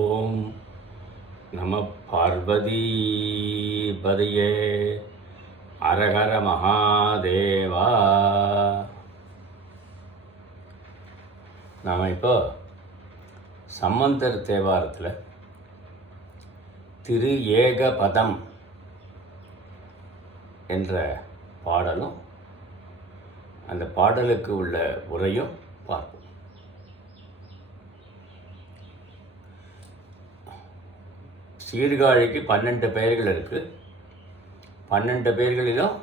ஓம் நம பார்வதி பதியே அரஹர மகாதேவா. நாம் இப்போ சம்பந்தர் தேவாரத்தில் திரு ஏகபதம் என்ற பாடலும் அந்த பாடலுக்கு உள்ள உரையும் பார்ப்போம். சீர்காழிக்கு 12 பெயர்கள் இருக்குது. 12 பெயர்களிலும்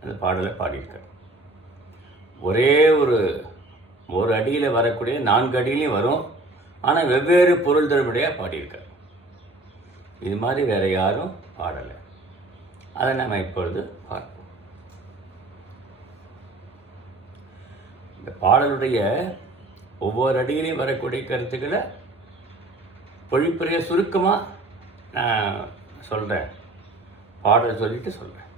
அந்த பாடலை பாடியிருக்கார். ஒரே ஒரு அடியில் வரக்கூடிய 4 அடியிலையும் வரும், ஆனால் வெவ்வேறு பொருள் தரும்படியாக பாடியிருக்கார். இது மாதிரி வேறு யாரும் பாடலை. அதை நாம் இப்பொழுது பார்ப்போம். இந்த பாடலுடைய ஒவ்வொரு அடியிலையும் வரக்கூடிய கருத்துக்களை பொழிப்புரைய சுருக்கமாக நான் சொல்கிறேன். பாடல் சொல்லிட்டு சொல்கிறேன்.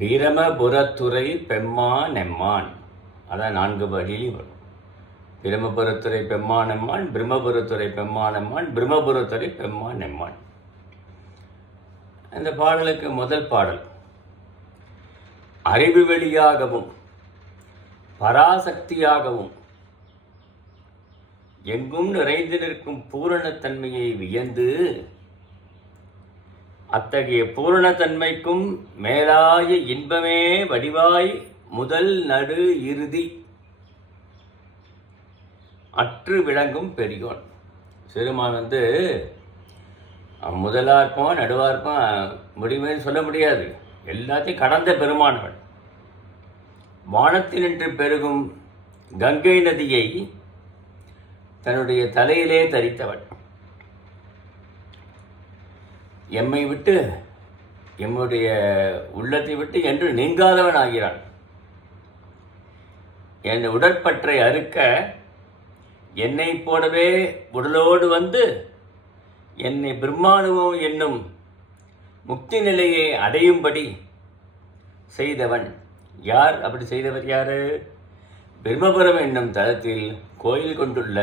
பிரமபுரத்துறை பெம்மா நெம்மான், அதான் 4 அடியிலையும் வரும். பிரமபுரத்துறை பெம்மா நெம்மான், பிரம்மபுரத்துறை பெம்மா நெம்மான், பிரம்மபுரத்துறை பெம்மா நெம்மான். அந்த பாடலுக்கு முதல் பாடல் அறிவு வெளியாகவும் பராசக்தியாகவும் எங்கும் நிறைந்து நிற்கும் பூரணத்தன்மையை வியந்து அத்தகைய பூரணத்தன்மைக்கும் மேலாய இன்பமே வடிவாய் முதல் நடு இறுதி அற்று விளங்கும் பெரியோன். சிறுமான் முதலாக இருப்பான், நடுவாக இருப்பான், முடிவுன்னு சொல்ல முடியாது. எல்லாத்தையும் கடந்த பெருமானவன். வானத்தினின்று பெருகும் கங்கை நதியை தன்னுடைய தலையிலே தரித்தவன். எம்மை விட்டு, எம்முடைய உள்ளத்தை விட்டு என்று நீங்காதவன் ஆகிறான். என் உடற்பற்றை அறுக்க என்னை போலவே உடலோடு வந்து என்னை பிரம்மானுபவம் என்னும் முக்தி நிலையை அடையும்படி செய்தவன். யார் அப்படி செய்தவர்? யார்? பிரம்மபுரம் என்னும் தலத்தில் கோயில் கொண்டுள்ள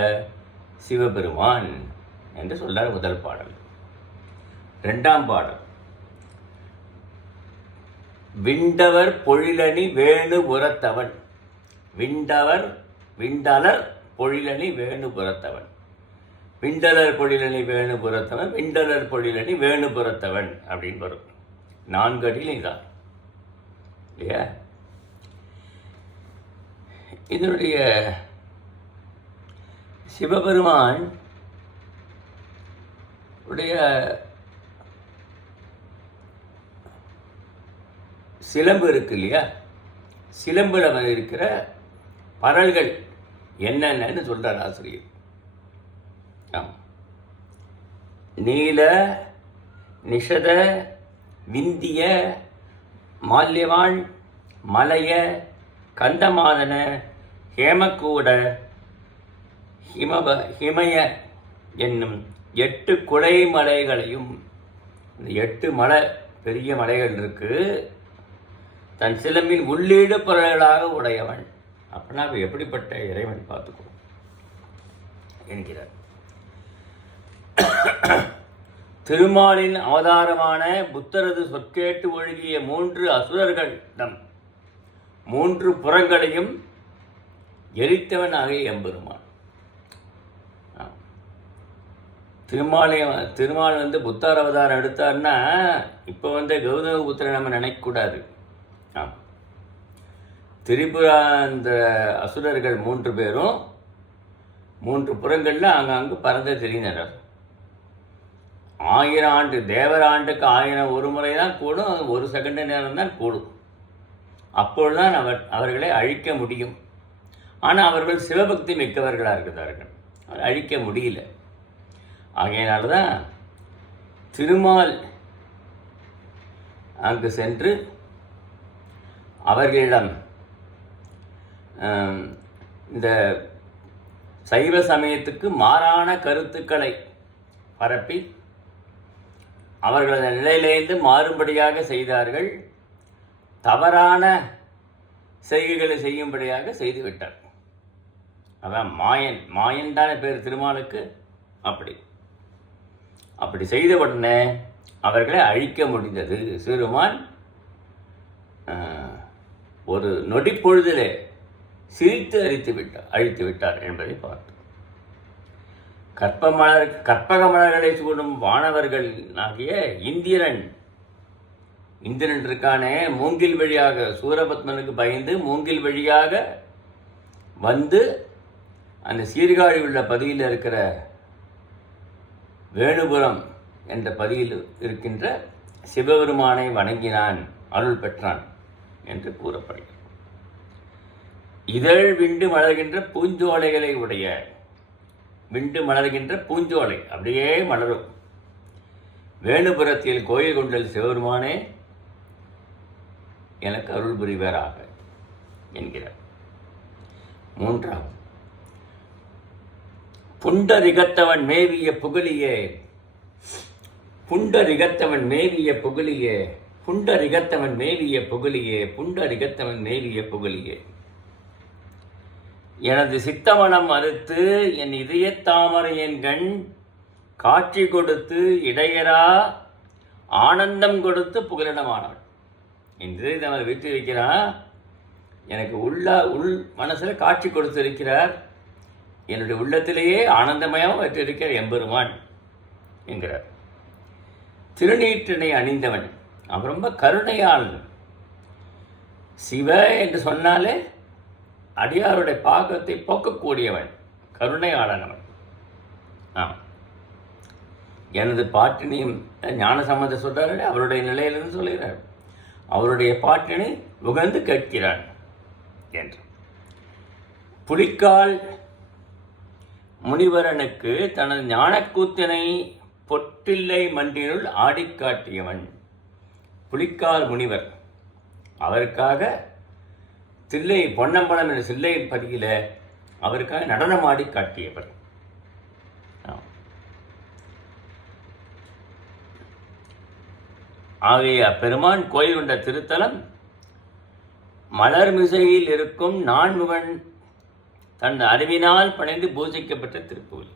சிவபெருமான் என்று சொல்றார் முதல் பாடல். 2ஆம் பாடல் விண்டவர் பொழிலணி வேணு புறத்தவன். விண்டலர் பொழிலணி வேணு புறத்தவன். விண்டலர் பொழிலணி வேணு புறத்தவன், விண்டலர் பொழிலணி வேணு புறத்தவன் அப்படின்னு வரும். 4 அடியிலும் தான் இல்லையா? இதனுடைய சிவபெருமான் உடைய சிலம்பு இருக்கு இல்லையா? சிலம்புல இருக்கிற பரல்கள் என்னென்னு சொல்றார் ஆசிரியர். நீல, நிஷத, விந்திய, மால்யவான், மலைய, கந்தமாதன, ஹேமக்கூட, ஹிமய என்னும் 8 குடை மலைகளையும், இந்த 8 மலை பெரிய மலைகள் இருக்கு, தன் சிலம்பின் உள்ளீடு பொருள்களாக உடையவன். அப்படின்னா எப்படிப்பட்ட இறைவன் பார்த்துக்கோ என்கிறார். திருமாலின் அவதாரமான புத்தரது சொற்கேட்டு ஒழுகிய 3 அசுரர்களிடம் 3 புறங்களையும் எரித்தவன் ஆகிய எம்பெருமான். திருமால் புத்தார் அவதாரம் எடுத்தார்னா இப்போ கௌதம புத்திரன் நம்ம நினைக்கக்கூடாது. திரிபுரா அந்த அசுரர்கள் 3 பேரும் 3 புறங்களில் அங்கங்கு பறந்து தெரிந்தனர். 1000 ஆண்டு தேவர் ஆண்டுக்கு 1000 ஒரு முறை தான் கூடும், 1 செகண்ட் நேரம் தான் கூடும். அப்பொழுதுதான் அவர்களை அழிக்க முடியும். ஆனால் அவர்கள் சிவபக்தி மிக்கவர்களாக இருக்கிறார்கள், அதை அழிக்க முடியல. ஆகையினால தான் திருமால் அங்கு சென்று அவர்களிடம் இந்த சைவ சமயத்துக்கு மாறான கருத்துக்களை பரப்பி அவர்களது நிலையிலேருந்து மாறும்படியாக செய்தார்கள். தவறான செய்கைகளை செய்யும்படியாக செய்துவிட்டார். அதான் மாயன், மாயன் தானே பேர் திருமாலுக்கு. அப்படி செய்த உடனே அவர்களை அழிக்க முடிந்தது. சிறுமான் ஒரு நொடிப்பொழுதிலே சிரித்து அழித்து விட்டார் என்பதை பார்த்தோம். கற்பக மலர்களை சூடும் வானவர்கள் ஆகிய இந்திரன் இருக்கானே, மூங்கில் வழியாக சூரபத்மனுக்கு பயந்து மூங்கில் வழியாக வந்து அந்த சீர்காழி உள்ள பதியில் இருக்கிற வேணுபுரம் என்ற பதியில் இருக்கின்ற சிவபெருமானை வணங்கினான், அருள் பெற்றான் என்று கூறப்படுகிறது. இதழ் விண்டு மலர்கின்ற பூஞ்சோலைகளை உடைய, விண்டு மலர்கின்ற பூஞ்சோலை அப்படியே மலரும் வேணுபுரத்தில் கோயில் கொண்டல் சிவபெருமானே எனக்கு அருள் புரிவாராக என்கிறார். மூன்றாவது, புண்டரிகத்தவன் மேவிய புகழியே, புண்டரிகத்தவன் மேவிய புகழியே, புண்டரிகத்தவன் மேவிய புகழியே, புண்டரிகத்தவன் மேவிய புகழியே. எனது சித்தமனம் அறுத்து என் இதயத்தாமரையின் கண் காட்சி கொடுத்து இடையரா ஆனந்தம் கொடுத்து புகலிடமானாள். என் இதயத்தை அவர் வீட்டு வைக்கிறான், எனக்கு உள் மனசில் காட்சி கொடுத்திருக்கிறார், என்னுடைய உள்ளத்திலேயே ஆனந்தமயம் பெற்றிருக்கிற எம்பெருமான் என்கிறார். திருநீற்றினை அணிந்தவன், அவன் ரொம்ப கருணையாளன். சிவ என்று சொன்னாலே அடியாருடைய பாகத்தை போக்கக்கூடியவன், கருணையாளனவன். எனது பாட்டினையும் ஞானசம்பந்தர் சொல்றாரு, அவருடைய நிலையிலிருந்து சொல்கிறார், அவருடைய பாட்டினை உகந்து கேட்கிறான் என்று. புலிக்கால் முனிவரனுக்கு தனது ஞானக்கூத்தினை பொட்டில்லை மன்றினுள் ஆடிக்காட்டியவன். புலிக்கால் முனிவர் அவருக்காக தில்லை பொன்னம்பலம் என்ற சில்லை பதியில அவருக்காக நடனமாடி காட்டியவர். ஆகிய அப்பெருமான் கோயில் கொண்ட திருத்தலம் மலர் மிசையில் இருக்கும் நான்முகன் தன் அறிவினால் பணிந்து பூசிக்கப்பட்ட திருப்புகழ்.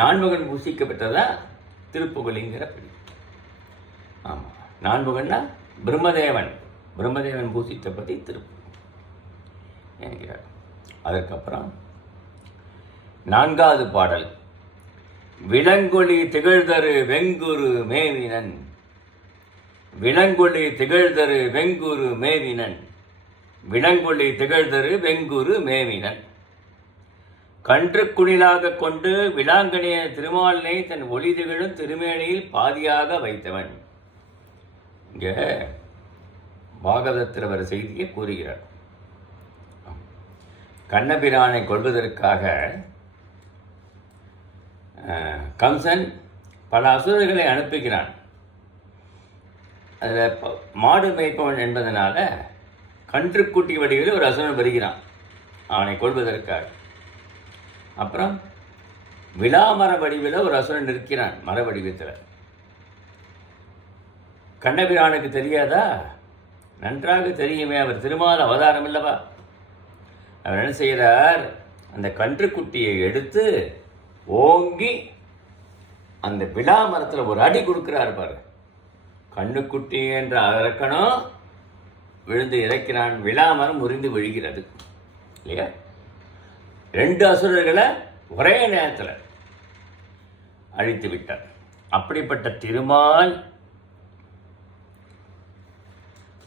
நான்முகன் பூசிக்கப்பட்டதா திருப்புகழிங்கிற படி. ஆமாம், நான்முகன்னா பிரம்மதேவன் பூசித்த பற்றி திருப்புகழ் என்கிறார். அதற்கப்புறம் நான்காவது பாடல், விலங்கொளி திகழ்தரு வெங்குரு மேவினன். விலங்கொளி திகழ்தரு வெங்குரு மேவினன், விலங்கொளி திகழ்தரு வெங்குரு மேவினன். கன்று குணிலாக கொண்டு விளாங்கனிய திருமாலினை தன் ஒளி திகழும் திருமேனியில் பாதியாக வைத்தவன். இங்கே பாகவதத்தில் வர செய்தியை கூறுகிறார். கண்ணபிரானை கொள்வதற்காக கம்சன் பல அசுரர்களை அனுப்புகிறான். அதில் மாடு மேய்ப்பவன் என்பதனால கன்றுக்குட்டி வடிவில் ஒரு அசுரன் வருகிறான் அவனை கொள்வதற்காக. அப்புறம் விளாமர வடிவில் ஒரு அசுரன் இருக்கிறான் மர வடிவத்தில். கண்ணபிரானுக்கு தெரியாதா? நன்றாக தெரியுமே, அவர் திருமால் அவதாரம் இல்லவா. அவர் என்ன செய்கிறார், அந்த கன்றுக்குட்டியை எடுத்து ஓங்கி அந்த விளாமரத்தில் ஒரு அடி கொடுக்கிறார் பாரு. கண்ணுக்குட்டி என்ற அரக்கனும் விழுந்து இறக்கிறான், விளாமரம் முறிந்து விழுகிறது இல்லையா. 2 அசுரர்களை ஒரே நேரத்தில் அழித்து விட்டார். அப்படிப்பட்ட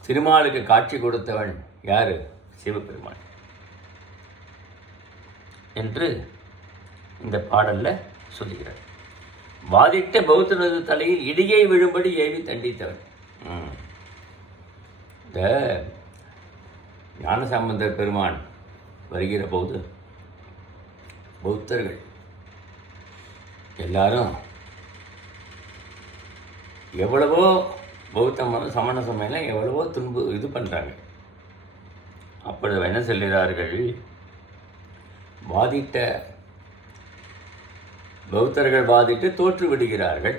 திருமாலுக்கு காட்சி கொடுத்தவன் யாரு? சிவபெருமான் என்று இந்த பாடல்ல சொல்லுகிறார். வாதிட்ட பௌத்தனது தலையில் இடியை விழும்படி ஏவி தண்டித்தவன். இந்த ஞானசம்பந்தர் பெருமான் வருகிற போது பௌத்தர்கள் எல்லாரும் எவ்வளவோ பௌத்த சமண சமயம் எவ்வளவோ இது பண்ணுறாங்க. அப்பொழுது என்ன சொல்கிறார்கள், பௌத்தர்கள் வாதிட்டு தோற்று விடுகிறார்கள்.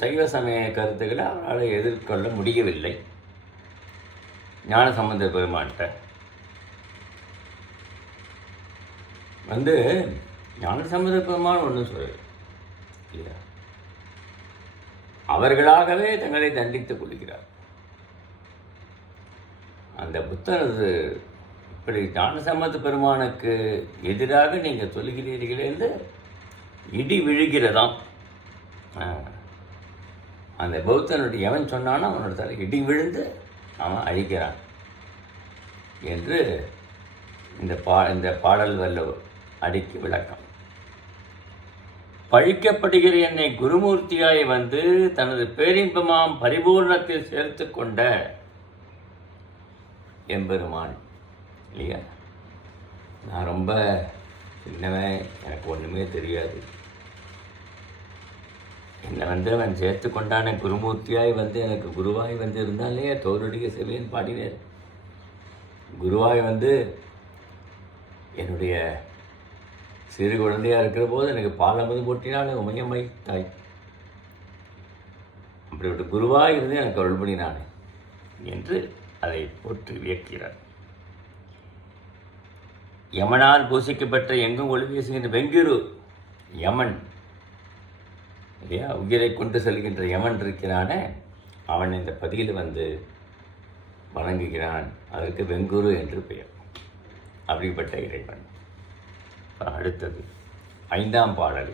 சைவ சமய கருத்துக்களை அவரால் எதிர்கொள்ள முடியவில்லை ஞானசம்பந்தர் பெருமான்கிட்ட. வந்து ஞானசம்பந்த பெருமான் ஒன்றும் சொல்லலை இல்லையா, அவர்களாகவே தங்களை தண்டித்துக் கொள்கிறார். அந்த புத்தர் இப்படி ஞானசம்பந்த பெருமானுக்கு எதிராக நீங்கள் சொல்லுகிறீர்களே என்று இடி விழுகிறதாம். அந்த பௌத்தனுடைய எவன் சொன்னானோ அவனோட தலை இடி விழுந்து அவன் அழிக்கிறான் என்று இந்த பாடல் வல்ல அடிக்கு விளக்கம். பழிக்கப்படுகிற என்னை குருமூர்த்தியாய் வந்து தனது பேரின்பமாம் பரிபூர்ணத்தில் சேர்த்து கொண்ட எம்பெருமான் இல்லையா. நான் ரொம்ப சின்னவன், எனக்கு ஒன்றுமே தெரியாது. என்னை வந்து அவன் சேர்த்து கொண்டான குருமூர்த்தியாய் வந்து எனக்கு குருவாய் வந்து இருந்தாலே தோருடைய செவியன் பாடினேன். குருவாய் வந்து என்னுடைய சிறு குழந்தையாக இருக்கிற போது எனக்கு பாலமது போட்டினாலே உமையம்மை தாய், அப்படிப்பட்ட குருவாய் இருந்து எனக்கு அருள் பண்ணினானே என்று அதை போற்றி வியக்கிறார். யமனால் பூசிக்கப்பட்ட எங்கும் ஒளி வீசுகின்ற வெங்குரு யமன் இல்லையா, உயிரை கொண்டு செல்கின்ற யமன் இருக்கிறானே, அவன் இந்த பதியில் வந்து வணங்குகிறான். அதற்கு வெங்குரு என்று பெயர். அப்படிப்பட்ட இறைவன். அடுத்தது 5ஆம் பாடல்.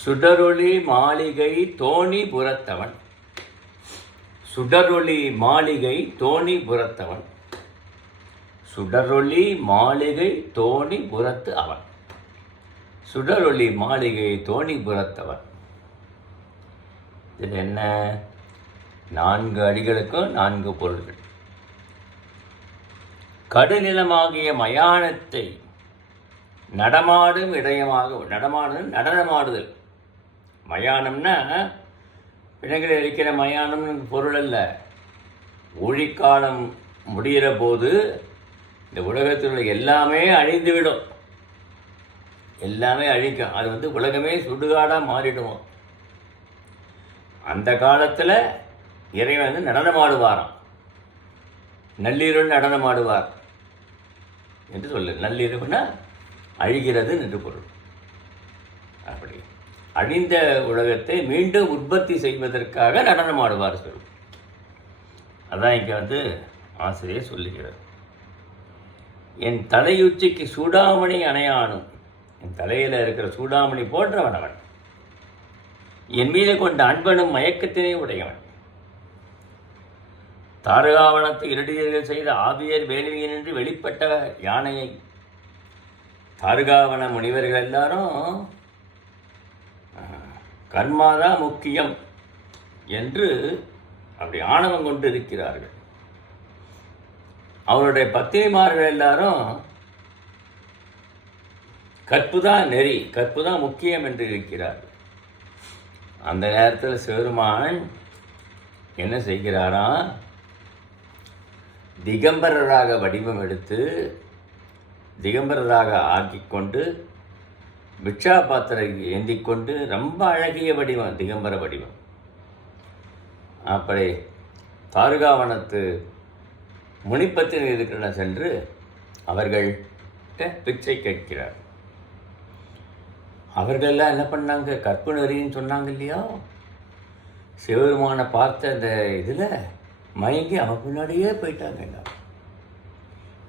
சுடரொளி மாளிகை தோணி புறத்தவன். சுடரொளி மாளிகை தோணி புறத்தவன். சுடரொளி மாளிகை தோணி புறத்து அவன். சுடரொளி மாளிகை தோணி புறத்தவன். இதில் என்ன? 4 அடிகளுக்கும் 4 பொருள்கள். கடுநிலமாகிய மயானத்தை நடமாடும் இடயமாக, நடனமாடுதல். மயானம்னா பிணங்களை இருக்கிற மயானம் பொருள் அல்ல. ஒழிக்காலம் முடிகிற போது இந்த உலகத்தில் உள்ள எல்லாமே அழிந்துவிடும், எல்லாமே அழிக்கும். அது வந்து உலகமே சுடுகாடாக மாறிடுவோம். அந்த காலத்தில் இறைவன் வந்து நடனமாடுவாராம். நள்ளிரவு நடனமாடுவார் என்று சொல்லு. நள்ளிரவுனா அழிகிறது என்று பொருள். அப்படி அழிந்த உலகத்தை மீண்டும் உற்பத்தி செய்வதற்காக நடனமாடுவார் சொல். அதான் இங்கே வந்து ஆசிரியர் சொல்லுகிறார். என் தலையுச்சிக்கு சூடாமணி அணையானும். என் தலையில் இருக்கிற சூடாமணி போன்றவன் அவன். என் மீது கொண்ட அன்பனும் மயக்கத்தினை உடையவன். தாரகாவனத்தை இருடியர்கள் செய்த ஆவியர் வேள்வியினின்று வெளிப்பட்ட யானையை. தாரகாவன முனிவர்கள் எல்லாரும் கர்மாதான் முக்கியம் என்று அப்படி ஆணவம் கொண்டு இருக்கிறார்கள். அவருடைய பத்தினிமார்கள் எல்லாரும் கற்புதான் நெறி, கற்புதான் முக்கியம் என்று இருக்கிறார்கள். அந்த நேரத்தில் சிவருமான் என்ன செய்கிறாராம்? திகம்பரராக வடிவம் எடுத்து திகம்பரராக ஆக்கிக்கொண்டு பிக்ஷா பாத்திரை ஏந்திக்கொண்டு ரொம்ப அழகிய வடிவம், திகம்பர வடிவம். அப்படி தாருகாவனத்து முனிப்பத்தின் இருக்கிற சென்று அவர்கள் பிச்சை கேட்கிறார். அவர்களெல்லாம் என்ன பண்ணாங்க? கற்பு நெறின்னு சொன்னாங்க இல்லையா. சிவபெருமானை பார்த்த அந்த இதில் மயங்கி அவன் முன்னாடியே போயிட்டாங்க எல்லாம்.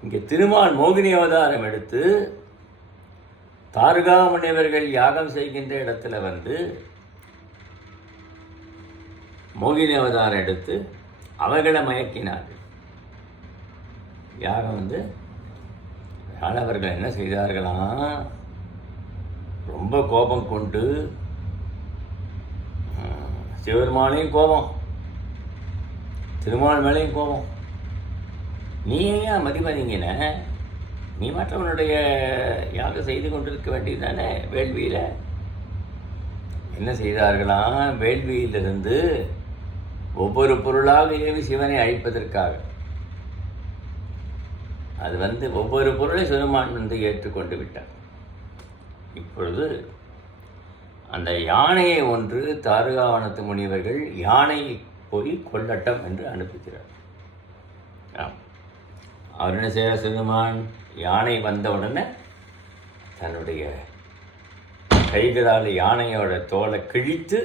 இங்கே திருமால் மோகினி அவதாரம் எடுத்து தாரகா முனிவர்கள் யாகம் செய்கின்ற இடத்துல வந்து மோகினி அவதாரம் எடுத்து அவர்களை மயக்கினார்கள். யாகம் வந்து அதனால் அவர்கள் என்ன செய்தார்களாம்? ரொம்ப கோபம் கொண்டு சிவபெருமானையும் கோபம், திருமால் மேலேயும் கோபம். நீ ஏன் மதிமதிங்கின? நீ மற்றவனுடைய யாகம் செய்து கொண்டிருக்க வேண்டியது தானே வேள்வியில். என்ன செய்தார்களாம்? வேள்வியிலிருந்து ஒவ்வொரு பொருளாக ஏவி சிவனை அழிப்பதற்காக அது வந்து ஒவ்வொரு பொருளை சிவருமான் வந்து ஏற்றுக்கொண்டு விட்டார். இப்பொழுது அந்த யானையை ஒன்று தாரகாவனத்து முனிவர்கள் யானையை போய் கொல்லட்டம் என்று அனுப்புகிறார். அவர் என்ன செய்ய? சிவருமான் யானை வந்த உடனே தன்னுடைய கைகளால் யானையோட தோலை கிழித்து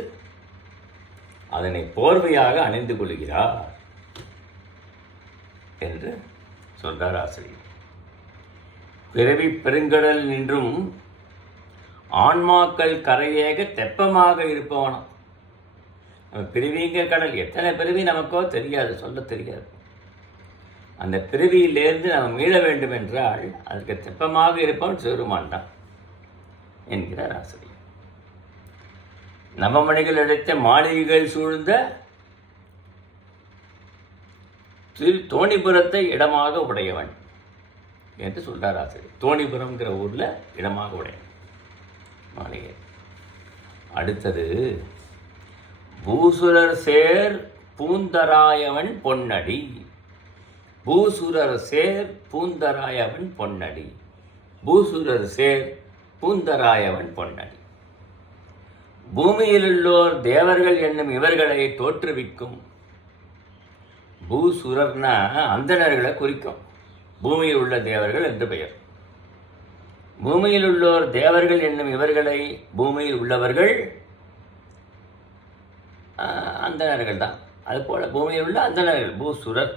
அதனை போர்வையாக அணிந்து கொள்கிறார் என்று சொல்றார் ஆசிரியர். பிறவி பெருங்கடல் நின்றும் ஆன்மாக்கள் கரையேக தெப்பமாக இருப்பவனும். நம்ம பிறவிங்க கடல், எத்தனை பிறவி நமக்கோ தெரியாது, சொல்ல தெரியாது. அந்த பிறவியிலேருந்து நாம் மீள வேண்டும் என்றால் அதுக்கு தெப்பமாக இருப்பவன் சிவருமான் தான் என்கிறார் ஆசிரியர். நவமணிகள் அடைத்த மாளிகைகள் சூழ்ந்த தோணிபுரத்தை இடமாக உடையவன் என்று சொல்றார் ஆசிரியர். தோணிபுரம்ங்கிற ஊர்ல இடமாக உடையவன் மாளிகை. அடுத்தது பூசுரர் சேர் பூந்தராயவன் பொன்னடி. பூசுரர் சேர் பூந்தராயவன் பொன்னடி. பூசுரர் சேர் பூந்தராயவன் பொன்னடி. பூமியிலுள்ளோர் தேவர்கள் என்னும் இவர்களை தோற்றுவிக்கும். பூசுரர்னா அந்தணர்களை குறிக்கும். பூமியில் உள்ள தேவர்கள் என்று பெயர். பூமியில் உள்ளோர் தேவர்கள் என்னும் இவர்களை, பூமியில் உள்ளவர்கள் அந்தணர்கள் தான். அதுபோல பூமியில் உள்ள அந்தணர்கள் பூசுரர்.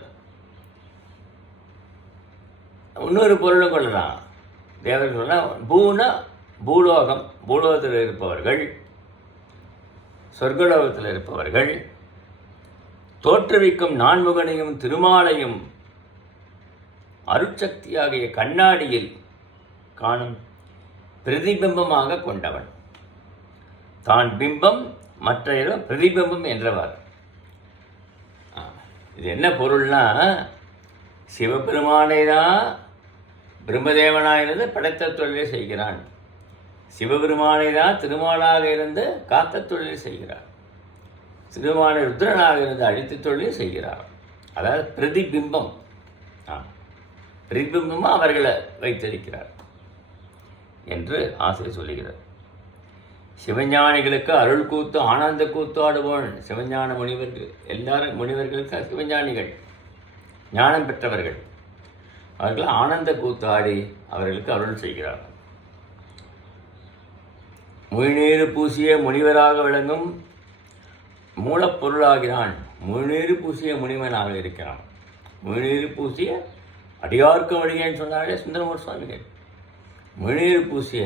இன்னொரு பொருளும் கொள்ளலாம். தேவர்கள் பூனா பூலோகம், பூலோகத்தில் இருப்பவர்கள், சொர்க்கலோகத்தில் இருப்பவர்கள், தோற்றுவிக்கும் நான்முகனையும் திருமாலையும் அருட்சக்தியாகிய கண்ணாடியில் காணும் பிரதிபிம்பமாக கொண்டவன். தான் பிம்பம், மற்ற பிரதிபிம்பம் என்றவர். இது என்ன பொருள்னா, சிவபெருமானை தான் பிரம்மதேவனாயிருந்து படைத்த தொழிலை செய்கிறான். சிவபெருமானை தான் திருமாலாக இருந்து காத்த தொழிலை செய்கிறார். திருமாலை ருத்ரனாக இருந்து அழித்து தொழிலை செய்கிறார். அதாவது பிரதிபிம்பம். பிரதிபிம்பமாக அவர்களை வைத்திருக்கிறார் என்று ஆசிரியர் சொல்லுகிறார். சிவஞானிகளுக்கு அருள் கூத்து ஆனந்த கூத்து ஆடுவோன். சிவஞான முனிவர்கள் எல்லாரும் முனிவர்களுக்கு சிவஞானிகள், ஞானம் பெற்றவர்கள். அவர்கள் ஆனந்த கூத்து ஆடி அவர்களுக்கு அருள் செய்கிறார். முழுநீர் பூசிய முனிவராக விளங்கும் மூலப்பொருளாகிறான். முழுநீர் பூசிய முனிவனாக இருக்கிறான். முழுநீர் பூசிய அடியார்க்கும் அடியேன்னு சொன்னாலே சுந்தரமூர் சுவாமிகள். முழுநீர் பூசிய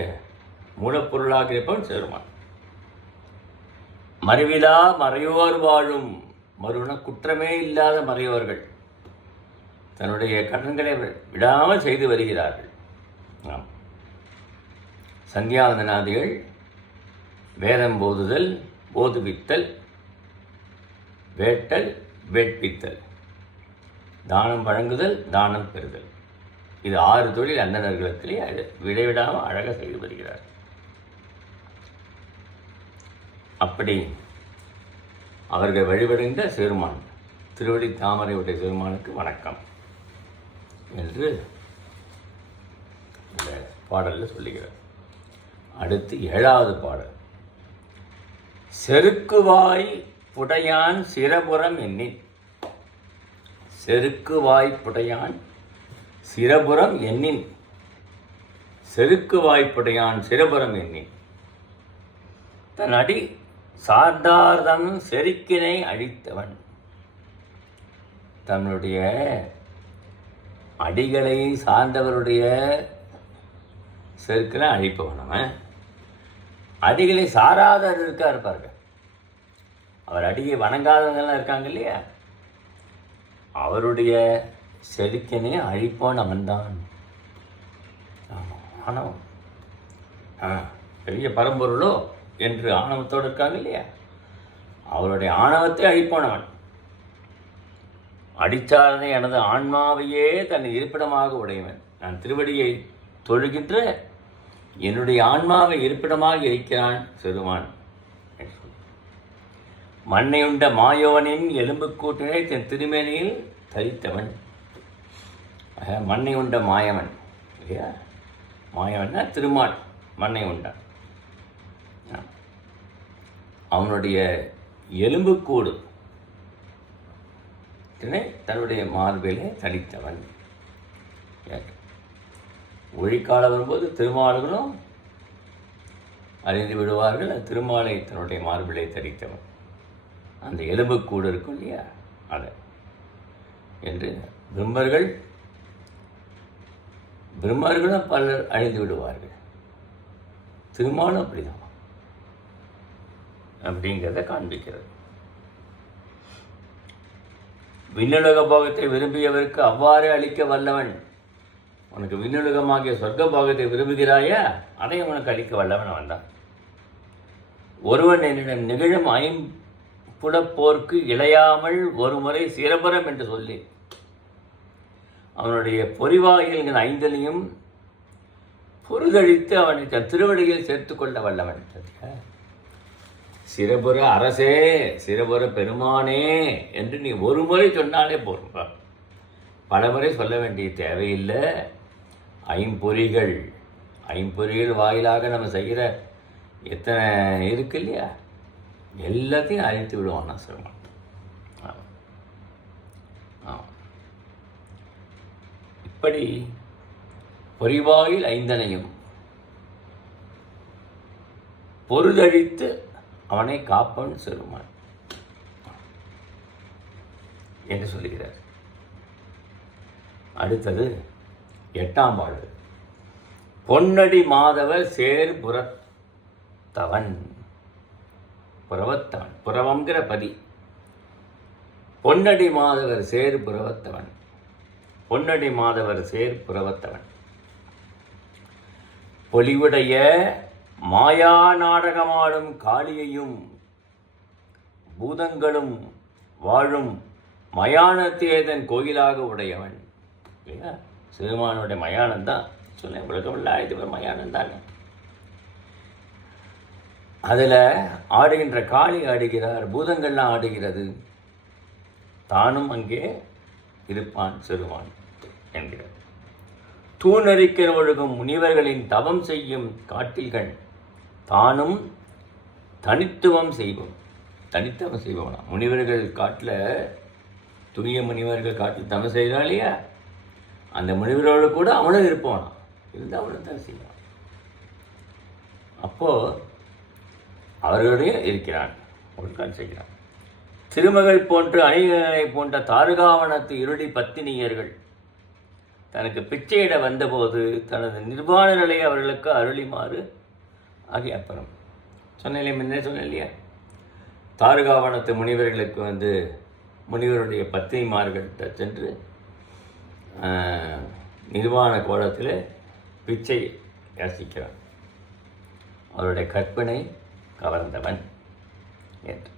மூலப்பொருளாக இருப்பவன் சிவருமான். மறைவிலா மறையோர் வாழும். மறுன குற்றமே இல்லாத மறையோர்கள் தன்னுடைய கடன்களை விடாமல் செய்து வருகிறார்கள். சந்தியாவந்தனாதிகள், வேதம் போதுதல், போதுவித்தல், வேட்டல், வேட்பித்தல், தானம் வழங்குதல், தானம் பெறுதல். இது 6 தொழில் அந்தணர்களுக்கு விடைவிடாமல் அழகாக செய்து வருகிறார். அப்படி அவர்கள் வழிபடுகின்ற சிறுமான், திருவடி தாமரை உடைய சிறுமானுக்கு வணக்கம் என்று இந்த பாடலில் சொல்லுகிறார். அடுத்து 7வது பாடல். செருக்குவாய் புடையான் சிரபுரம் எண்ணின். செருக்குவாய் புடையான் சிரபுரம் எண்ணின். செருக்குவாய் புடையான் சிரபுரம் எண்ணின். தன் அடி சார்ந்தார்தம் செருக்கினை அழித்தவன். தன்னுடைய அடிகளை சார்ந்தவருடைய செருக்கினை அழிப்பவன். அவன் அடிகளை சாராதவர் இருப்பார்கள். அவர் அடியை வணங்காதவங்கெல்லாம் இருக்காங்க இல்லையா, அவருடைய செருக்கினை அழிப்பவன் அவன்தான். ஆணவம், பெரிய பரம்பொருளோ என்று ஆணவத்தோடு இருக்காங்க இல்லையா, அவருடைய ஆணவத்தை அழிப்பவன். அடித்தாரனை எனது ஆன்மாவையே தன் இருப்பிடமாக உடையவன். நான் திருவடியை தொழுகின்ற என்னுடைய ஆன்மாவை இருப்பிடமாக இருக்கிறான் சிறுமான். மண்ணையுண்ட மாயோவனின் எலும்புக்கூட்டினை தன் திருமேனியில் தரித்தவன். மண்ணை உண்ட மாயவன் இல்லையா, மாயவன்னா திருமால். மண்ணை உண்டான். அவனுடைய எலும்புக்கூடு தன்னுடைய மார்பிலே தளித்தவன். ஒழிக்கால வரும்போது திருமால்களும் அறிந்து விடுவார்கள். அது திருமாலை தன்னுடைய மார்பிலை தரித்தவன், அந்த எலும்புக்கூடு இருக்கும் இல்லையா, அதை என்று பிரம்மர்களும் பலர் அழிந்து விடுவார்கள். திருமாலும் அப்படிதான் அப்படிங்கிறத காண்பிக்கிறது. விண்ணுலக போகத்தை விரும்பியவருக்கு அவ்வாறே அளிக்க வல்லவன். உனக்கு விண்ணுலகமாகிய சொர்க்க போகத்தை விரும்புகிறாயா, அதை உனக்கு அளிக்க வல்லவன் அவன் தான். ஒருவன் என்னிடம் நிகழும் ஐம்புலப்போர்க்கு இளையாமல் ஒரு முறை சிரபுரம் என்று சொல்லி அவனுடைய பொறிவாயில்கிற ஐந்தனையும் பொருதழித்து அவனை தன் திருவடியில் சேர்த்து கொள்ள வல்லவன். சிரபுர அரசே, சிரபுர பெருமானே என்று நீ ஒரு முறை சொன்னாலே போதும்பா, பல முறை சொல்ல வேண்டிய தேவையில்லை. ஐம்பொறிகள் வாயிலாக நம்ம செய்கிற எத்தனை இருக்கு இல்லையா, எல்லாத்தையும் அழித்து விடுவான் நான் சிரமம். இப்படி பொறிவாயில் ஐந்தனையும் பொருதழித்து அவனை காப்பன் செருமான் என்று சொல்லுகிறார். அடுத்தது 8ஆம் பாடல். பொன்னடி மாதவர் சேர் புறத்தவன். புறவத்தவன், புறவங்கிற பதி. பொன்னடி மாதவர் சேர் புறவத்தவன், பொன்னடி மாதவர் சேர் புறவத்தவன். பொலிவுடைய மாயா நாடகமாடும் காளியையும் பூதங்களும் வாழும் மயானத்தேதன் கோயிலாக உடையவன். இல்லையா, சிறுமானுடைய மயானம் தான் சொன்னேன். உலகமில்ல 1000 பேர் மயானம் தானே. அதில் ஆடுகின்ற காளி ஆடுகிறார், பூதங்கள்லாம் ஆடுகிறது, தானும் அங்கே இருப்பான் சிறுமான் என்கிறார். தூணறிக்க ஒழுகும் முனிவர்களின் தவம் செய்யும் காட்டில்கள் தானும் தனித்துவம் செய்வோம். முனிவர்கள் காட்டில், தூய முனிவர்கள் காட்டில் தவம் செய்கிறான் இல்லையா, அந்த முனிவரோடு கூட அவனும் இருப்பானா, இருந்தால் அவனும் தான் செய்வான். அப்போது அவர்களுடைய இருக்கிறான், அவர்களுக்கான் செய்கிறான். திருமகள் போன்று அணிகளை போன்ற தாருகாவனத்து இருடி பத்தினியர்கள் தனக்கு பிச்சையிட வந்தபோது தனது நிர்வாண நிலையை அவர்களுக்கு அருளிமாறு ஆகிய அப்புறம் சொன்னேன். முன்னே சொன்னேன் இல்லையா, தாருகாவனத்து முனிவர்களுக்கு முனிவருடைய பத்தினிமார்கள்ட்ட சென்று நிர்வாண கோலத்தில் பிச்சை யாசிக்கிறான். அவருடைய கற்பனை கவர்ந்தவன் என்று.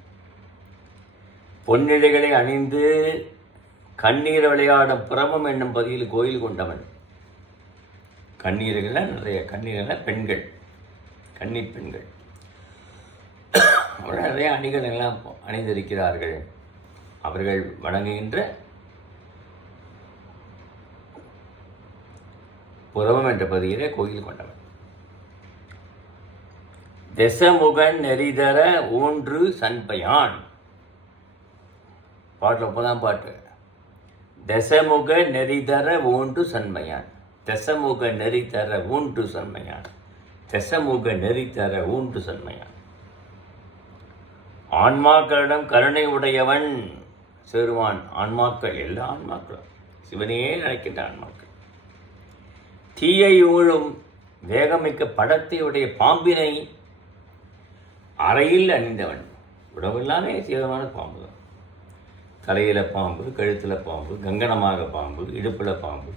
பொன்னிழைகளை அணிந்து கண்ணீர் விளையாடும் புறமம் என்னும் பகுதியில் கோயில் கொண்டவன். கண்ணீர்கள்னா நிறைய கண்ணீர்கள்னா பெண்கள், கண்ணீர் பெண்கள். அவர்கள் நிறைய அணிகள் எல்லாம் அணிந்திருக்கிறார்கள். அவர்கள் வணங்குகின்ற புறமம் என்ற பகுதியிலே கோயில் கொண்டவன். தெசமுகன் நெறிதர ஊன்று சண்பையான். பாட்டில் அப்போதான் பாட்டு. தசமுக நெறிதர ஊன்று சண்மையான், தசமுக நெறிதர ஊன்று சண்மையான், தசமுக நெறிதர ஊன்று சண்மையான். ஆன்மாக்களிடம் கருணை உடையவன் சேருவான். ஆன்மாக்கள், எல்லா ஆன்மாக்களும் சிவனையே நினைக்கின்ற ஆன்மாக்கள். தீயை ஊழும் வேகமிக்க படத்தை உடைய பாம்பினை அறையில் அணிந்தவன். உடம்பெல்லாமே சிவமான பாம்பு தான். தலையில் பாம்பு, கழுத்தில் பாம்பு, கங்கணமாக பாம்பு, இடுப்பில் பாம்பு,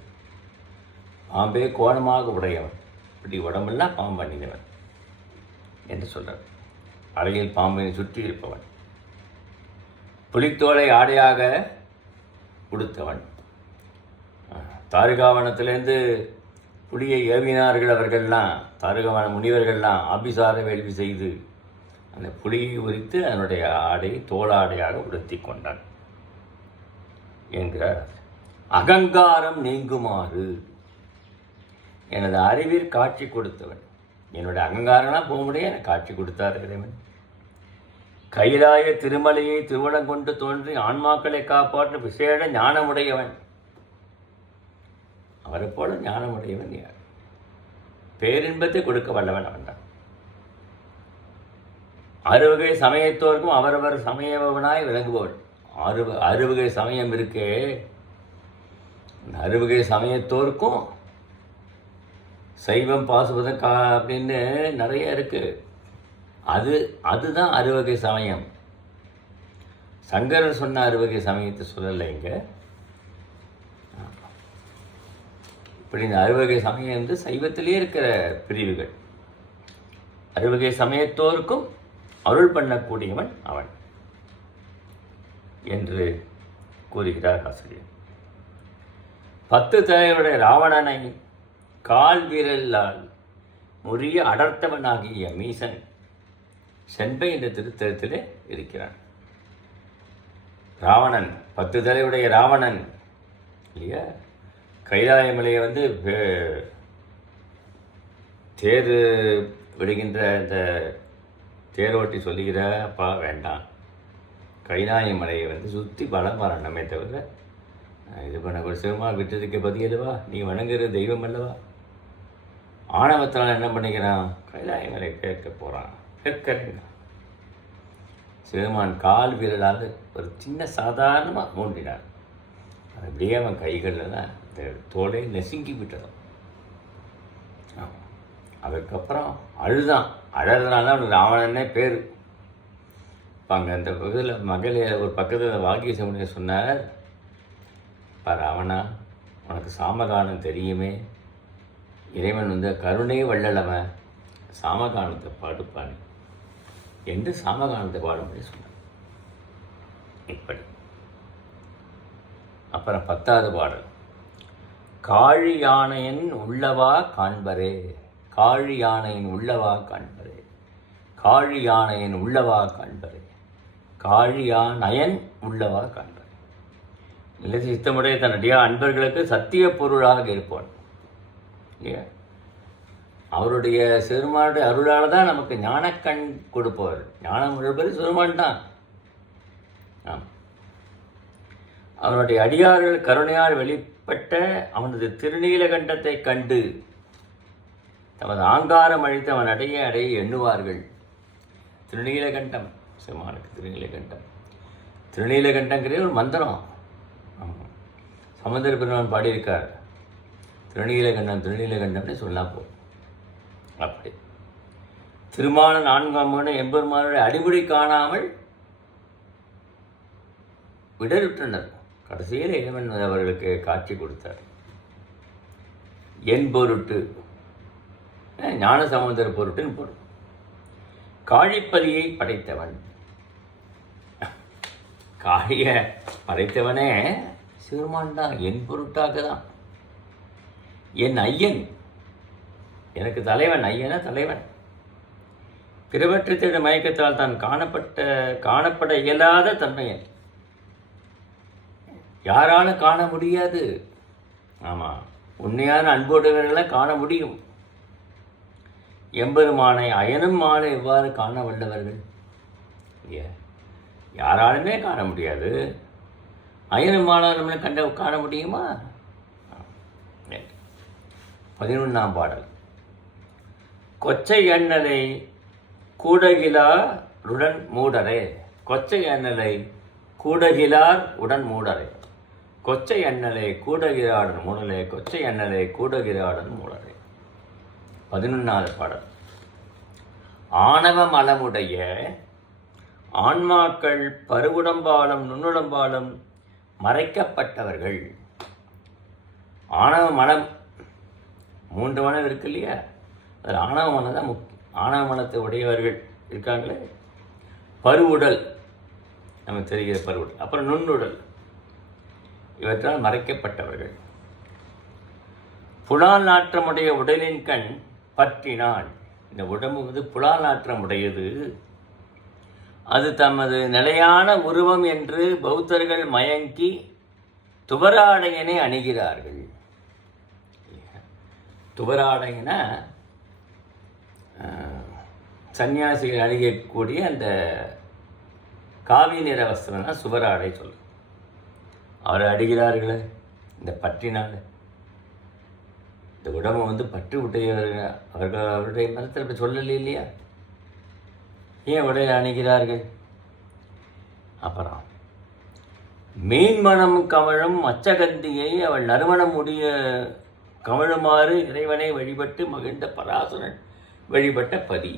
பாம்பே கோணமாக உடையவன். இப்படி உடம்பெல்லாம் பாம்பு அணிந்தவன் என்று சொல்கிறார். அறையில் பாம்பினை சுற்றி இருப்பவன், புலித்தோலை ஆடையாக உடுத்தவன். தாருகாவனத்திலேருந்து புலியை ஏவினார்கள் அவர்கள்லாம். தாருகாவன முனிவர்கள்லாம் ஆபிசார வேள்வி செய்து அந்த புலியை உரித்து அதனுடைய ஆடை தோளாடையாக உடுத்தி கொண்டான் என்கிறார். அகங்காரம் நீங்குமாறு எனது அறிவில் காட்சி கொடுத்தவன். என்னுடைய அகங்காரம்லாம் போக முடியாது, எனக்கு காட்சி கொடுத்தார் இறைவன். கைலாய திருமலையை திருவடம் கொண்டு தோன்றி ஆன்மாக்களை காப்பாற்ற விசேட ஞானமுடையவன். அவரை போல ஞானமுடையவன் யார்? பேரின்பத்தை கொடுக்க வல்லவன் அவன் தான். அறுவகை சமயத்தோருக்கும் அவரவர் சமயவனாய் விளங்குபவள். அறுவகை சமயம் இருக்கே, அறுவகை சமயத்தோருக்கும் சைவம் பாசுபதம் அப்படின்னு நிறைய இருக்கு. அதுதான் அறுவகை சமயம். சங்கரர் சொன்ன அறுவகை சமயத்தை சொல்லலை இங்க. இப்படி இந்த அறுவகை சமயம் வந்து சைவத்திலே இருக்கிற பிரிவுகள். அறுவகை சமயத்தோருக்கும் அருள் பண்ணக்கூடியவன் அவன் என்று கூறுகிறார் ஆசிரியர். 10 தலையுடைய ராவணனை கால் வீரலால் முறிய அடர்த்தவனாகிய மீசன் சென்பை என்ற திருத்தலத்திலே இருக்கிறான். ராவணன், 10 தலையுடைய ராவணன் இல்லையா, கைலாயமலையை வந்து தேர் விடுகின்ற இந்த தேரோட்டி சொல்லுகிற, அப்பா வேண்டாம், கைலாயமலையை வந்து சுற்றி பலம் வரணுமே தவிர இது பண்ண ஒரு சிவமா விட்டதுக்கு பதியல்லவா, நீ வணங்குற தெய்வம் அல்லவா. ஆணவத்தினால் என்ன பண்ணிக்கிறான், கைலாயமலை கேட்க போகிறான். கேட்கறேன். சிவமான் கால் வீரலால் ஒரு சின்ன சாதாரணமாக மூண்டினான். அப்படியே அவன் கைகளெல்லாம் இந்த தோலை நெசுங்கி விட்டதும். அதுக்கப்புறம் அழுதான். அழறதுனால அவனுக்கு ராவணனே பேர். இப்போ அங்கே அந்த பகுதியில் மகளே ஒரு பக்கத்தில் வாகிய சொன்னார், ராவணா, உனக்கு சாமகானம் தெரியுமே, இறைவன் வந்து கருணை வள்ளலவன், சாமகானத்தை பாடுப்பானே என்று சாமகானத்தை பாடும்படி சொன்னார். இப்படி அப்புறம் 10வது பாடல், காழி யானையின் உள்ளவா காண்பரே, காழி யானையின் உள்ளவா காண்பரே, காழி யானையின் உள்ளவா காண்பரே, காழி யானையன் உள்ளவா காண்பரே. இல்லை சித்தமுடைய தன்னுடைய அன்பர்களுக்கு சத்திய பொருளாக இருப்பான் இல்லையா. அவருடைய சிறுமானுடைய அருளால் தான் நமக்கு ஞானக்கண் கொடுப்பவர். ஞானம் உழப்பது சிறுமான் தான். அவனுடைய அடியார்கள் கருணையால் வெளிப்பட்ட அவனது திருநீலகண்டத்தை கண்டு தமது ஆங்காரம் அழித்து அவன் அடைய எண்ணுவார்கள். திருநீலகண்டம், சிவமானுக்கு திருநீலகண்டம். திருநீலகண்டங்கிறது ஒரு மந்திரம். சமுத்திர பெருமான் பாடியிருக்கார், திருநீலகண்டம் திருநீலகண்டம்னு சொல்லலாம் போ. அப்படி திருமான 4ஆம் எம்பெருமானுடைய அடிமுடி காணாமல் விடருற்றனர். கடைசியில் இறைவன் அவர்களுக்கு காட்சி கொடுத்தார். என் பொருட்டு, ஞான சமுத்திர பொருட்டுன்னு பொருள். காழிப்பதியை படைத்தவன், காழிய படைத்தவனே சிவருமான் தான். என் பொருட்டாக தான். என் ஐயன், எனக்கு தலைவன், ஐயன தலைவன். பிறவற்றை மயக்கத்தால் தான் காணப்பட இயலாத தன்மையன், யாராலும் காண முடியாது. ஆமாம், உண்மையான அன்போடுகளை காண முடியும். எம்பெருமானை அயனும் மாலை எவ்வாறு காண வல்லவர்கள்? யாராலுமே காண முடியாது. அயனும் மாலை நம்மளை காண முடியுமா? 11ஆம் பாடல், கொச்சை எண்ணலை கூடகிலார் உடன் மூடரே, கொச்சை எண்ணலை கூடகிலார் உடன் மூடரே, கொச்சை எண்ணலை கூடகிராடன் மூடலே, கொச்சை எண்ணலை கூடகிராடன் மூடரே. 11வது பாடல், ஆணவ மலமுடைய ஆன்மாக்கள் பருவுடம்பாலும் நுண்ணுடம்பாலும் மறைக்கப்பட்டவர்கள். ஆணவ மலம் 3 மனம் இருக்கு இல்லையா, அதில் ஆணவ மனம் தான் முக்கியம். ஆணவ மனத்தை உடையவர்கள் இருக்காங்களே. பருவுடல், நமக்கு தெரிகிற பருவுடல், அப்புறம் நுண்ணுடல், இவற்றால் மறைக்கப்பட்டவர்கள். புலால் நாற்றமுடைய உடலின் கண் பற்றினான். இந்த உடம்பு வந்து புலால் நாற்றம் உடையது. அது தமது நிலையான உருவம் என்று பௌத்தர்கள் மயங்கி துவராடையனை அணிகிறார்கள். துவராடையன சன்னியாசிகள் அணியக்கூடிய அந்த காவி நிற வஸ்திரம் தான் சுவராடை சொல்லு. அவரை அடிக்கிறார்களே இந்த பற்றினால். இந்த உடம்பை வந்து பற்று விட்டையவர்கள் அவருடைய மதத்தில் இப்போ சொல்லலை இல்லையா. ஏன் உடை அணிகிறார்கள்? அப்புறம் மீன் மனம் கமழும் மச்சகந்தியை அவள் நறுமணம் உடைய கமழுமாறு இறைவனை வழிபட்டு மகிழ்ந்த பராசரன் வழிபட்ட பதி.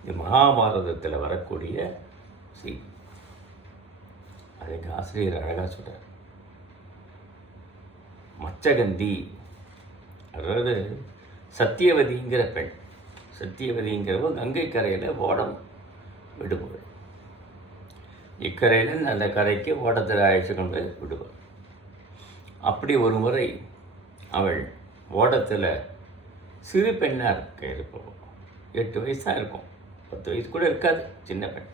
இது மகாபாரதத்தில் வரக்கூடிய செய்தி. அதுக்கு ஆசிரியர் அழகாக சொல்கிறார். மச்சகந்தி, அதாவது சத்தியவதிங்கிற பெண். சத்தியவதிங்கிறவ கங்கை கரையில் ஓடம் விடுபவள். இக்கரையில் அந்த கரைக்கு ஓடத்தில் அழைச்சி கொண்டு விடுவாள். அப்படி ஒரு முறை அவள் ஓடத்தில் சிறு பெண்ணாக இருப்போம். 8 வயசு தான் இருக்கும், 10 வயசு கூட இருக்காது, சின்ன பெண்.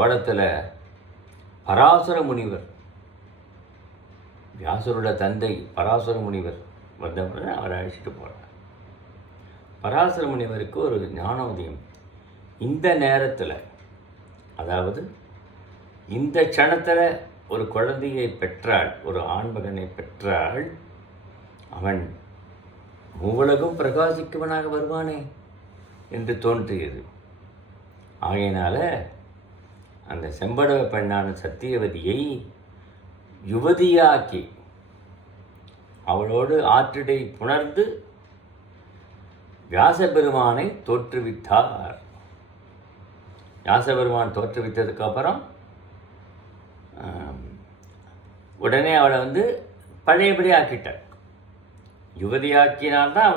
ஓடத்தில் பராசர முனிவர், வியாசரோட தந்தை பராசர முனிவர் வந்தவுடனே அவரை அழைச்சிட்டு போகிறார். பராசர முனிவருக்கு ஒரு ஞானோதயம். இந்த நேரத்தில், அதாவது இந்த க்ஷணத்தில் ஒரு குழந்தையை பெற்றாள், ஒரு ஆண்மகனை பெற்றாள், அவன் மூவுலகும் பிரகாசிக்கவனாக வருவானே என்று தோன்றியது. ஆகையினால அந்த செம்படவ பெண்ணான சத்தியவதியை யுவதியாக்கி அவளோடு ஆற்றிடை புணர்ந்து வியாசபெருமானை தோற்றுவித்தார். வியாசபெருமான் தோற்றுவித்ததுக்கு அப்புறம் உடனே அவளை பழையபடி ஆக்கிட்டார். யுவதியாக்கினால்தான்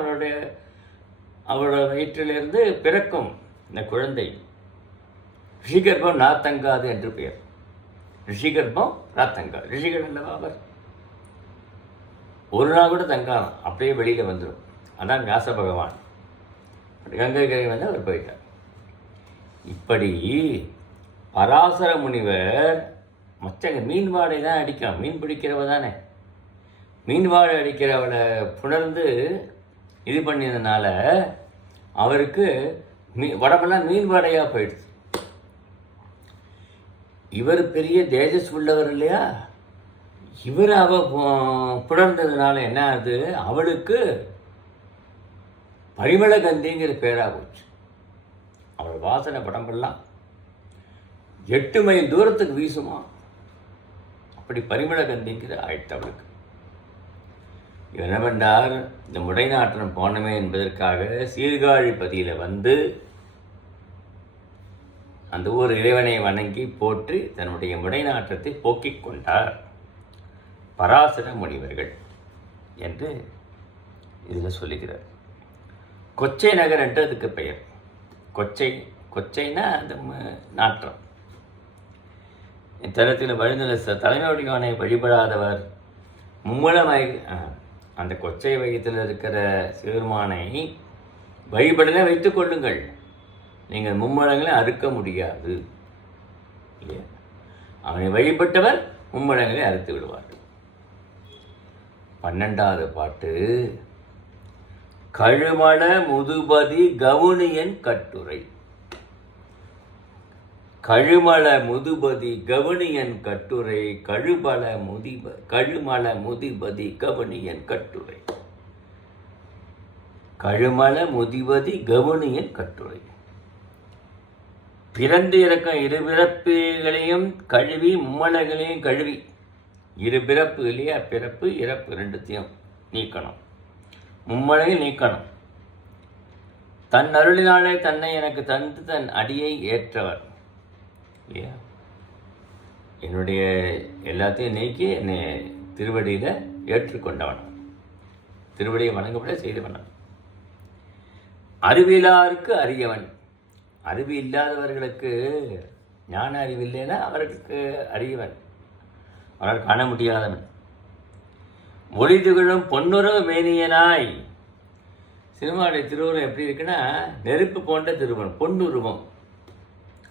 அவளோட வயிற்றிலிருந்து பிறக்கும் இந்த குழந்தை. ரிஷிகர்ப்பம் நாத்தங்காது என்று பெயர். ரிஷிகர்ப்பம் நாத்தங்காது. ரிஷிகள் அல்லவா அவர்? ஒரு நாள் கூட தங்காலம், அப்படியே வெளியில் வந்துடும். அதான் வியாச பகவான். கங்கை கரை அவர் போயிட்டார். இப்படி பராசர முனிவர் மீன் வாடை தான் அடிக்கலாம். மீன் பிடிக்கிறவ தானே, மீன் வாடை அடிக்கிறவளை புணர்ந்து இது பண்ணியதுனால அவருக்கு உடம்பெல்லாம் மீன் வாடையாக போயிடுச்சு. இவர் பெரிய தேஜஸ் உள்ளவர் இல்லையா, இவர் புணர்ந்ததுனால என்ன ஆகுது, அவளுக்கு பரிமள கந்திங்கிற பேராக போச்சு. அவள் வாசனை உடம்பெல்லாம் 8 மைல் தூரத்துக்கு வீசுமா. அப்படி பரிமள கந்திங்கிற ஆயிடுச்சு அவளுக்கு. என்ன பண்ணார், இந்த முடைநாற்றம் போனமே என்பதற்காக சீர்காழி பதியில் அந்த ஊர் இறைவனை வணங்கி போற்றி தன்னுடைய முடைநாற்றத்தை போக்கிக் கொண்டார் பராசர முனிவர்கள் என்று இதில் சொல்லுகிறார். கொச்சை நகர் என்று அதுக்கு பெயர். கொச்சைனா அந்த நாற்றம். இத்தலத்தில் வழிந்த தலைமையுடையவனை வழிபடாதவர் மும்மூலமாய் அந்த கொச்சை வயத்தில் இருக்கிற சிறுமானை வழிபடலை வைத்துக் கொள்ளுங்கள். நீங்கள் மும்மூலங்களை அறுக்க முடியாது இல்லையா? அவனை வழிபட்டவர் மும்மூலங்களை அறுத்து விடுவார். 12வது பாட்டு. கழுமல முதுபதி கவுனியன் கட்டுரை. கழுமல முதுபதி கவுனியன் கட்டுரை. கழுமல முதிபதி கவுனியன் கட்டுரை. கழுமல முதிபதி கவுனியன் கட்டுரை. பிறந்து இறக்கம் 2 பிறப்புகளையும் கழுவி மும்மலங்களையும் கழுவி, 2 பிறப்பு இல்லையா, பிறப்பு இறப்பு 2த்தையும் நீக்கணும், மும்மலையும் நீக்கணும். தன் அருளினாலே தன்னை எனக்கு தந்து தன் அடியை ஏற்றவர் இல்லையா, என்னுடைய எல்லாத்தையும் நீக்கி என்னை திருவடியில் ஏற்றுக்கொண்டவன், திருவடியை வணங்கப்பட செய்தவன். அறிவிலாருக்கு அறியவன். அறிவு இல்லாதவர்களுக்கு, ஞான அறிவு இல்லைன்னா அவர்களுக்கு அறியவன், அவரால் காண முடியாதவன். மொழி திகழும் பொன்னுறவு மேனியனாய். சினிமாவுடைய திருவுருவம் எப்படி இருக்குன்னா, நெருப்பு போன்ற திருவுருவம், பொன்னுருவம்,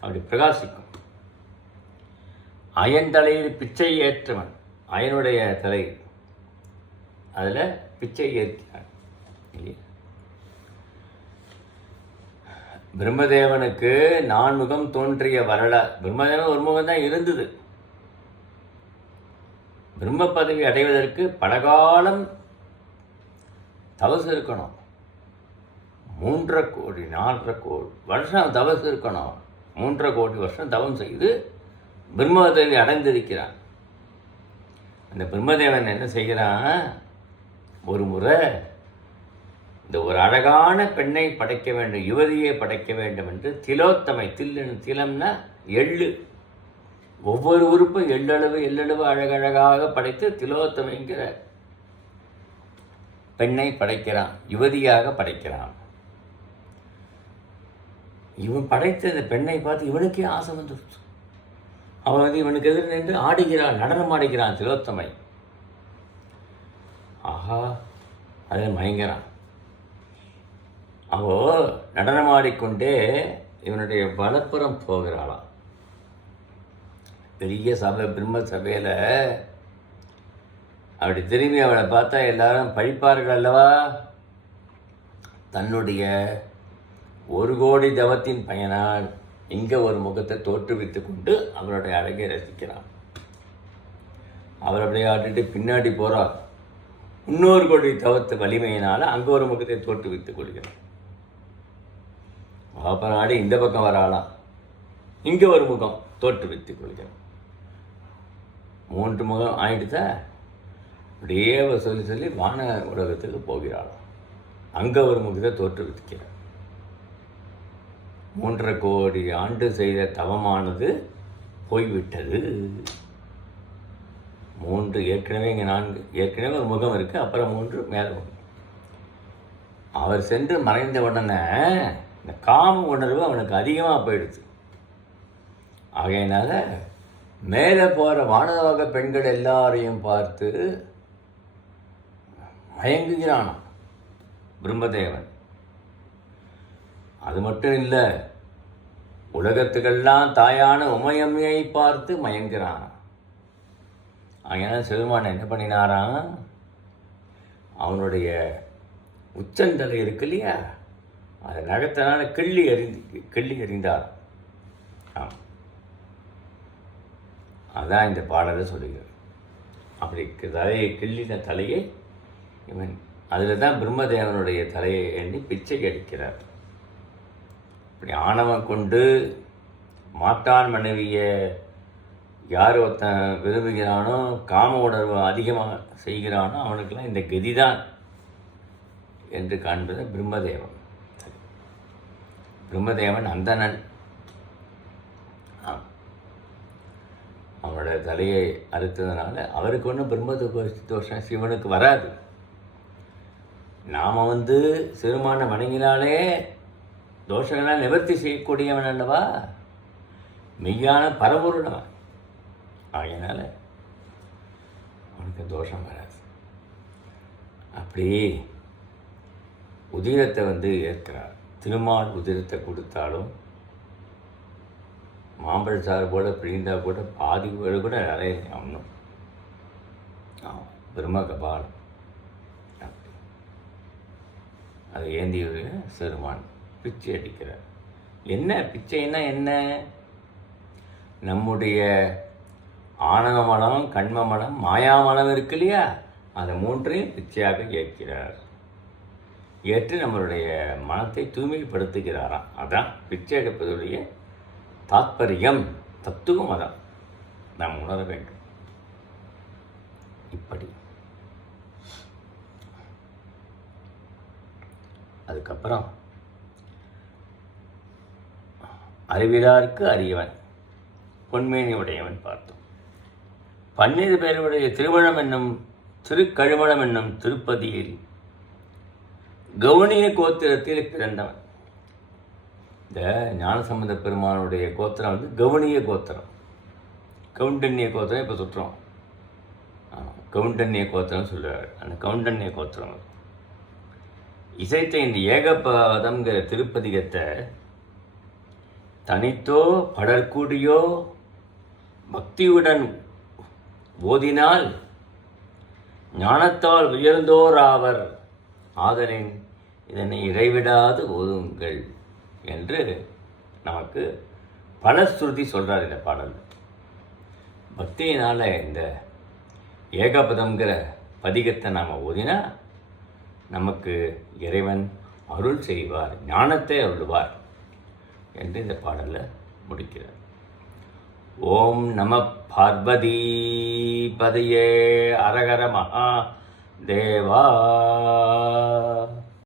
அப்படி பிரகாசிக்கும். அயன் தலையில் பிச்சை ஏற்றவன். அயனுடைய தலை அதில் பிச்சை ஏற்றினான். பிரம்மதேவனுக்கு 4 முகம் தோன்றிய வரலாறு. பிரம்மதேவன் ஒரு முகம் தான் இருந்தது. பிரம்ம பதவி அடைவதற்கு பலகாலம் தவசு இருக்கணும். 3.5 கோடி 4.5 கோடி வருஷம் தவசு இருக்கணும். 3.5 கோடி வருஷம் தவம் செய்து பிரம்மத்தை அடைந்திருக்கிறான். அந்த பிரம்மதேவன் என்ன செய்கிறான், ஒரு முறை இந்த ஒரு அழகான பெண்ணை படைக்க வேண்டும், யுவதியை படைக்க வேண்டும் என்று திலோத்தமை, திலம்னா எள்ளு, ஒவ்வொரு உறுப்பும் எள்ளளவு அழகழகாக படைத்து திலோத்தமைங்கிற பெண்ணை படைக்கிறான், யுவதியாக படைக்கிறான். இவன் படைத்த இந்த பெண்ணை பார்த்து இவனுக்கே ஆசை வந்துடுச்சு. அவன் இவனுக்கு எதிர் நின்று ஆடுகிறான், நடனம் ஆடுகிறான் திலோத்தமை. ஆஹா, அதில் மயங்கிறான். அவோ நடனமாடிக்கொண்டே இவனுடைய வலப்புறம் போகிறாளாம். பெரிய சபை, பிரம்ம சபையில் அப்படி திரும்பி அவளை பார்த்தா எல்லாரும் பழிப்பார்கள் அல்லவா. தன்னுடைய 1 கோடி தவத்தின் பயனால் இங்கே ஒரு முகத்தை தோற்றுவித்து கொண்டு அவளுடைய அழகை ரசிக்கிறான். அவர் அப்படியே ஆட்டிட்டு பின்னாடி போகிறார். 300 கோடி தவத்து வலிமையினால் அங்கே ஒரு முகத்தை தோற்றுவித்துக் கொள்கிறான். அப்புறம் ஆடி இந்த பக்கம் வராலாம், இங்கே ஒரு முகம் தோற்றுவித்துக் கொள்கிறான். 3 முகம் ஆயிடுதா. அப்படியே சொல்லி வான உலகத்துக்கு போகிறாளாம். அங்கே ஒரு முகத்தை தோற்றுவிக்கிறார். 3.5 கோடி ஆண்டு செய்த தவமானது போய்விட்டது. 3 ஏற்கனவே, இங்கே 4 ஏற்கனவே ஒரு முகம் இருக்குது, அப்புறம் 3 மேலே முகம். அவர் சென்று மறைந்த உடனே இந்த காம உணர்வு அவனுக்கு அதிகமாக போயிடுச்சு. ஆகையினால மேலே போகிற வானலோக பெண்கள் எல்லாரையும் பார்த்து மயங்குகிறானாம் பிரம்மதேவன். அது மட்டும் இல்லை, உலகத்துக்கெல்லாம் தாயான உமையம்மையை பார்த்து மயங்குகிறான். அதனால் சிவருமான் என்ன பண்ணினாராம், அவனுடைய உச்சந்தலை இருக்கு இல்லையா, அதை நகத்தினால கிள்ளி எறிந்தார். அதான் இந்த பாடலை சொல்லுகிறார். அப்படி தலையை கிள்ளின தலையை இவன் அதில் தான் பிரம்மதேவனுடைய தலையை எண்ணி பிச்சை அடிக்கிறார். இப்படி ஆணவம் கொண்டு மாட்டான் மனைவியை யார் ஒருத்தன் விரும்புகிறானோ, காம உணர்வு அதிகமாக செய்கிறானோ அவனுக்கெல்லாம் இந்த கதிதான் என்று காண்பது பிரம்மதேவன். பிரம்மதேவன் அந்தணன். அவனோட தலையை அறுத்ததுனால அவருக்கு ஒன்றும் பிரம்ம தோஷம் சிவனுக்கு வராது. நாம் சிறுமான வணங்கினாலே தோஷங்களால் நிவர்த்தி செய்யக்கூடியவன் அல்லவா, மெய்யான பரபொருளவன். ஆகையினால அவனுக்கு தோஷம் வராது. அப்படி உதிரத்தை ஏற்கிறார். திருமால் உதிரத்தை கொடுத்தாலும் மாம்பழ சாறு போல பிழிந்தால் கூட பாதி பேர் கூட நிறைய ஒன்றும் பிரம்ம கபாலம் அதை ஏந்திய சிறுமான் பிச்சை அடிக்கிறார். என்ன பிச்சைன்னா என்ன, நம்முடைய ஆணவமலம், கண்மமலம், மாயாமலம் இருக்கு இல்லையா, அதை 3ஐயும் பிச்சையாக ஏற்கிறார். ஏற்று நம்மளுடைய மனத்தை தூய்மைப்படுத்துகிறாராம். அதான் பிச்சை எடுப்பதுடைய தாத்பரியம், தத்துவம். அதான் நாம் உணர வேண்டும். இப்படி அதுக்கப்புறம் அறிவிலாருக்கு அறியவன், பொன்மேனி உடையவன் பார்த்தோம். 12 பேருடைய திருக்கழுமணம் என்னும் திருப்பதியில் கவுனிய கோத்திரத்தில் பிறந்தவன். இந்த ஞானசம்பந்த பெருமானுடைய கோத்திரம் கவுனிய கோத்திரம். கவுண்டன்ய கோத்திரம் இப்போ சுற்றோம். கவுண்டன்ய கோத்திரம் சொல்லுவார். அந்த கவுண்டன்ய கோத்திரம் இசைத்த இந்த ஏகபதம்ங்கிற திருப்பதிகத்தை தனித்தோ படற்கூடியோ பக்தியுடன் ஓதினால் ஞானத்தால் உயர்ந்தோர் ஆவர். ஆதலின் இதனை இடைவிடாது ஓதுங்கள் என்று நமக்கு பல ஸ்ருதி சொல்கிறார் இந்த பாடல். பக்தியினால் இந்த ஏகபதம்ங்கிற பதிகத்தை நாம் ஓதினா நமக்கு இறைவன் அருள் செய்வார், ஞானத்தை அருள்வார் என்று இந்த பாடலில் முடிக்கிறார். ஓம் நம பார்வதி பதையே அரகர மகா தேவா.